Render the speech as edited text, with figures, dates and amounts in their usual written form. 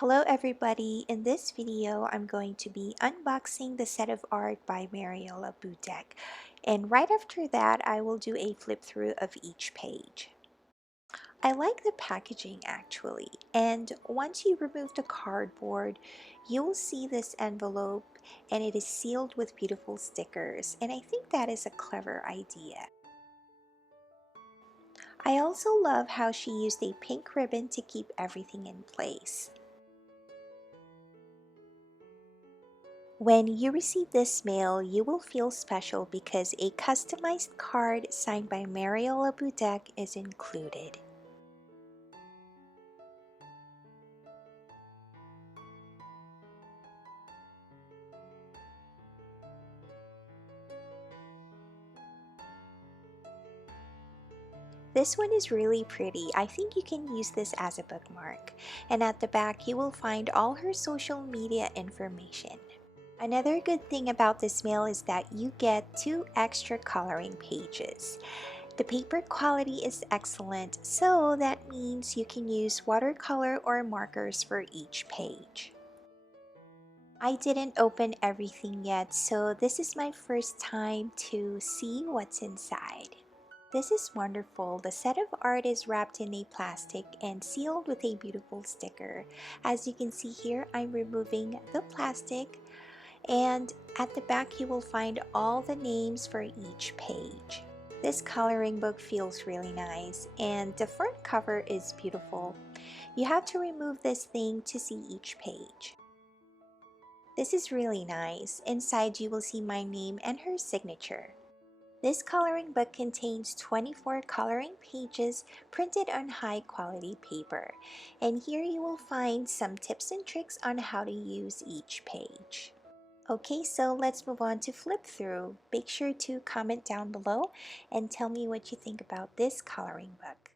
Hello everybody, in this video I'm going to be unboxing the set of art by Mariola Budek, and right after that I will do a flip through of each page. I like the packaging actually, and once you remove the cardboard you'll see this envelope and it is sealed with beautiful stickers, and I think that is a clever idea. I also love how she used a pink ribbon to keep everything in place. When you receive this mail, you will feel special because a customized card signed by Mariola Budek is included. This one is really pretty. I think you can use this as a bookmark. And at the back, you will find all her social media information. Another good thing about this mail is that you get 2 extra coloring pages. The paper quality is excellent, so that means you can use watercolor or markers for each page. I didn't open everything yet, so this is my first time to see what's inside. This is wonderful. The set of art is wrapped in a plastic and sealed with a beautiful sticker. As you can see here, I'm removing the plastic, and at the back you will find all the names for each page. This coloring book feels really nice, and the front cover is beautiful. You have to remove this thing to see each page. This is really nice. Inside you will see my name and her signature. This coloring book contains 24 coloring pages printed on high quality paper. And here you will find some tips and tricks on how to use each page. Okay, so let's move on to flip through. Make sure to comment down below and tell me what you think about this coloring book.